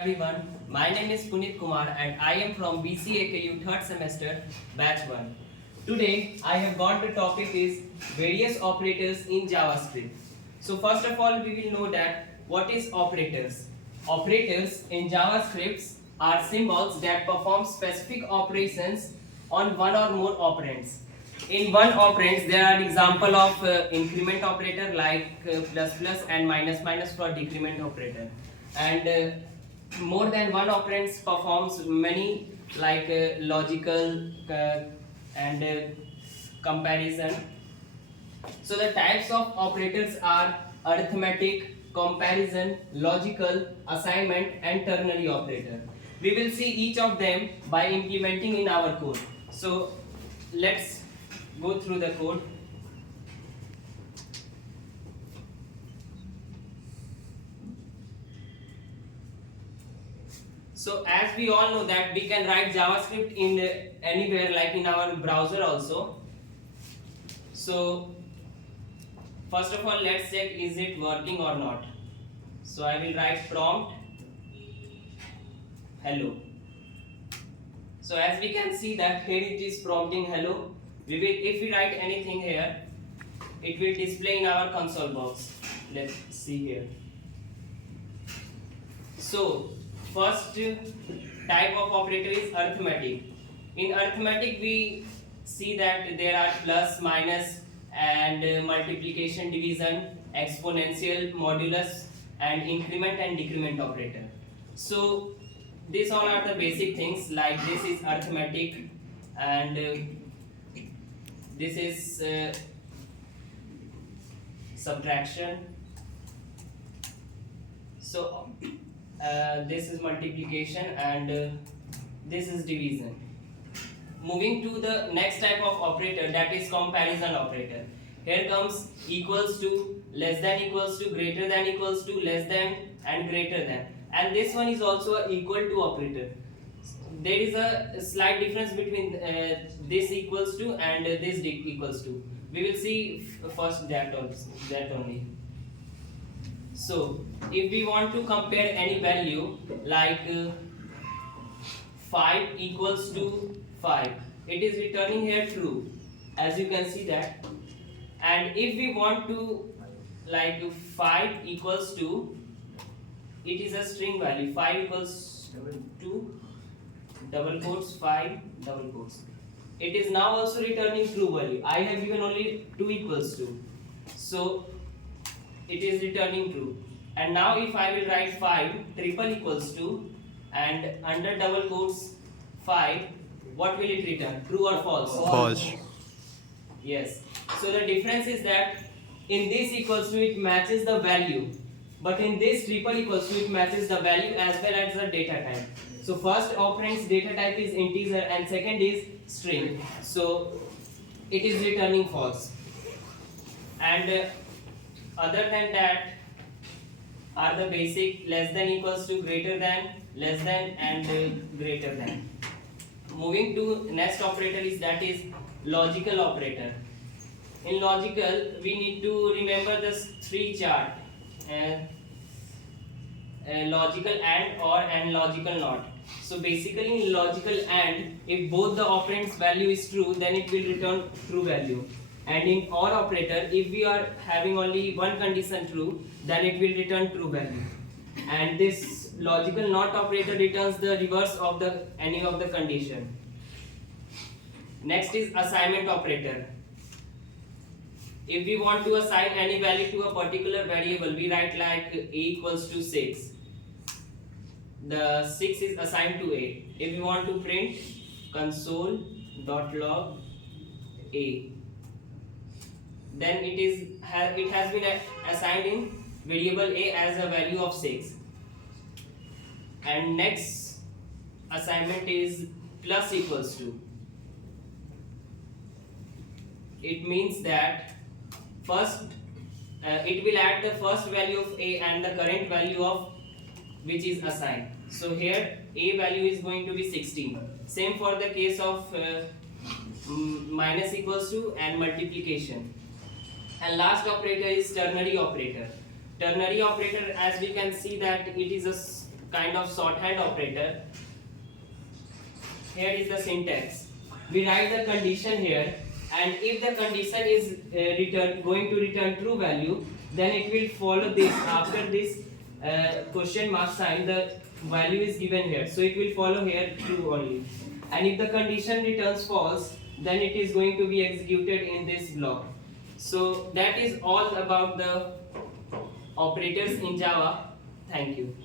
Everyone, my name is Punit Kumar and I am from BCA KU 3rd semester batch 1. Today I have got the topic is various operators in JavaScript. So first of all we will know that what is operators. Operators in JavaScript are symbols that perform specific operations on one or more operands. In one operand there are example of increment operator like plus plus and minus minus for decrement operator, and more than one operands performs many like logical and comparison. So the types of operators are arithmetic, comparison, logical, assignment and ternary operator. We will see each of them by implementing in our code. So let's go through the code. So as we all know that we can write JavaScript in anywhere, like in our browser also. So first of all let's check is it working or not. So I will write prompt hello. So as we can see that here it is prompting hello. If we write anything here, it will display in our console box. Let's see here. So first type of operator is arithmetic. In arithmetic we see that there are plus, minus and multiplication, division, exponential, modulus and increment and decrement operator. So these all are the basic things, like this is arithmetic and this is subtraction. So this is multiplication and this is division. Moving to the next type of operator, that is comparison operator. Here comes equals to, less than equals to, greater than equals to, less than and greater than. And this one is also a equal to operator. There is a slight difference between this equals to and this equals to. We will see first that only. So if we want to compare any value like 5 equals to 5, it is returning here true, as you can see that. And if we want to like 5 equals to, it is a string value, 5 equals to double quotes 5 double quotes. It is now also returning true value. I have given only 2 equals to, so it is returning true. And now if I will write 5 triple equals to and under double quotes 5, what will it return? True or false? False. Yes. So the difference is that in this equals to it matches the value, but in this triple equals to it matches the value as well as the data type. So first operand's data type is integer and second is string. So it is returning false. And other than that are the basic less than equals to, greater than, less than and greater than. Moving to next operator is that is logical operator. In logical we need to remember this 3 chart. Logical and, or and logical not. So basically in logical and, if both the operands value is true, then it will return true value. And in or operator, if we are having only one condition true, then it will return true value. And this logical not operator returns the reverse of the any of the condition. Next is assignment operator. If we want to assign any value to a particular variable, we write like a equals to 6. The 6 is assigned to a. If we want to print console.log a, then it has been assigned in variable a as a value of 6. And next assignment is plus equals to. It means that first it will add the first value of a and the current value of which is assigned. So here a value is going to be 16. Same for the case of minus equals to and multiplication. And last operator is ternary operator. Ternary operator, as we can see that it is a kind of shorthand operator. Here is the syntax. We write the condition here, and if the condition is going to return true value, then it will follow this. After this question mark sign, the value is given here, so it will follow here true only. And if the condition returns false, then it is going to be executed in this block. So that is all about the operators in Java. Thank you.